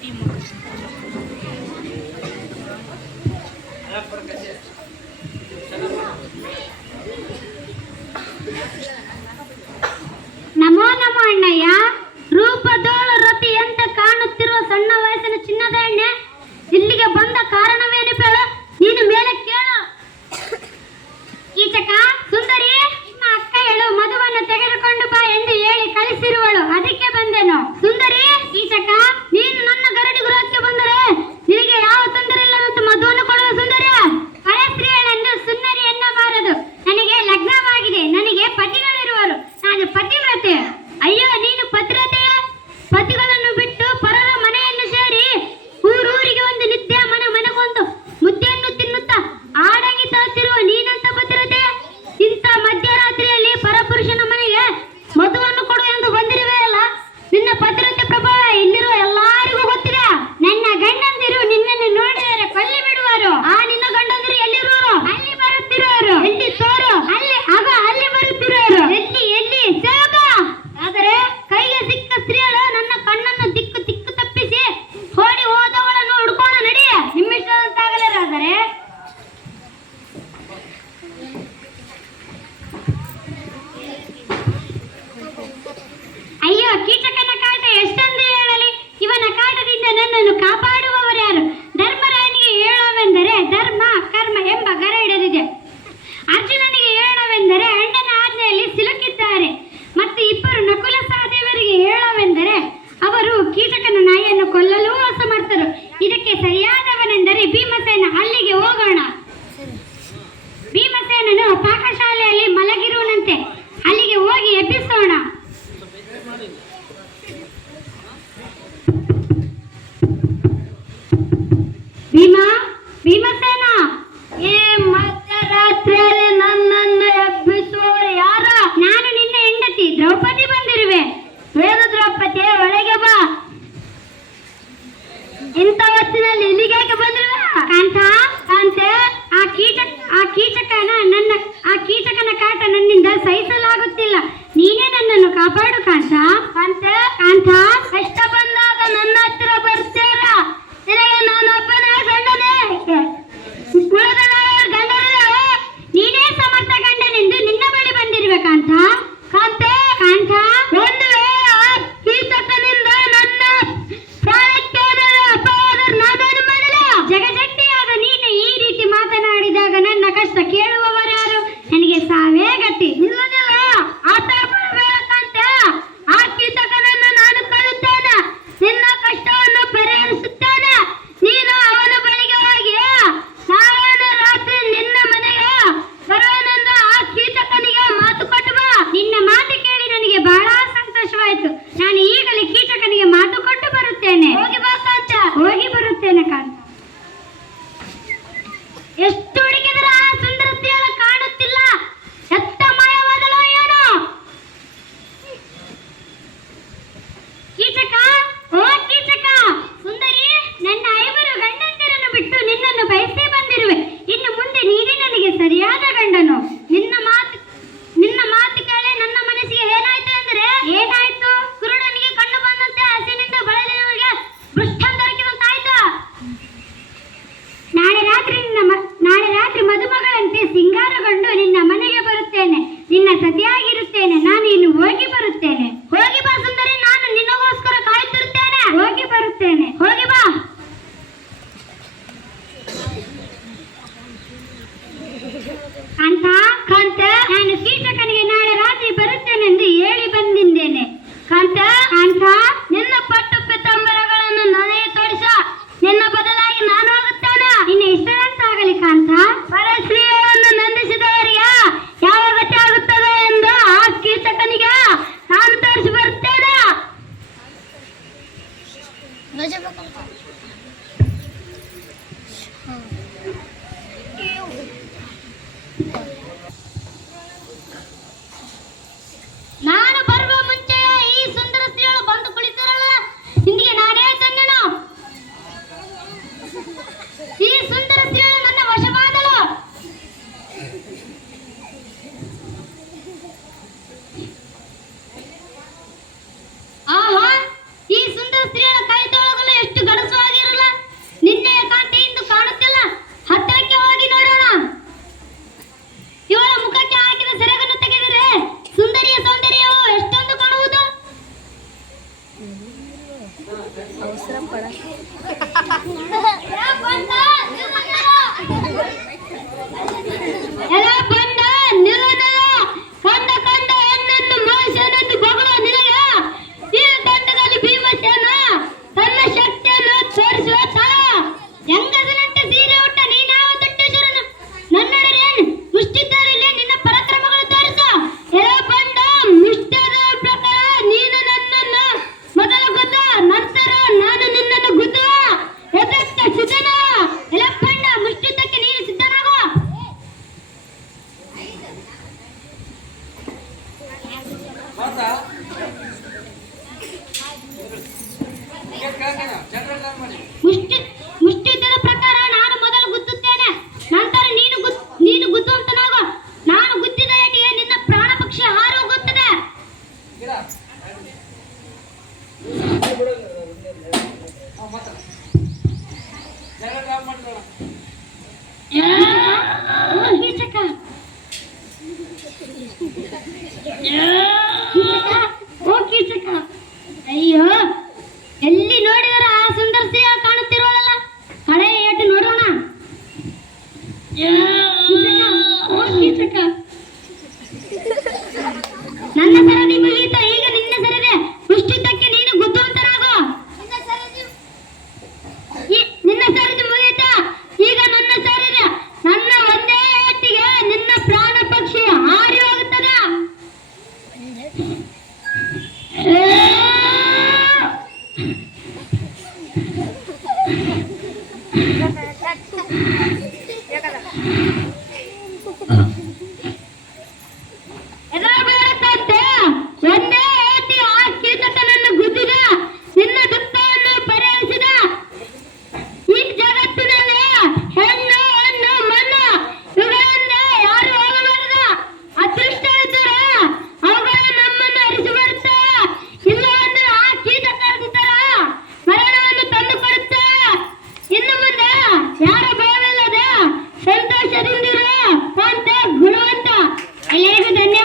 sentimos. No, porque ಮುಷ್ಟಿ ಮುಷ್ಟಿಯುದ್ಧದ ಪ್ರಕಾರ ನಾನು ಮೊದಲು ಗುದ್ದುತ್ತೇನೆ ನಂತರ ನೀನು ನೀನು ಗುದ್ದುವಂತನಾಗು. ನಾನು ಗುದ್ದಿದ ಏಟಿಗೆ ನಿನ್ನ ಪ್ರಾಣ ಪಕ್ಷಿ ಹಾರೋಗುತ್ತದೆ ಹಿಚಕ. ಅಯ್ಯೋ. ಕೀಚಕ,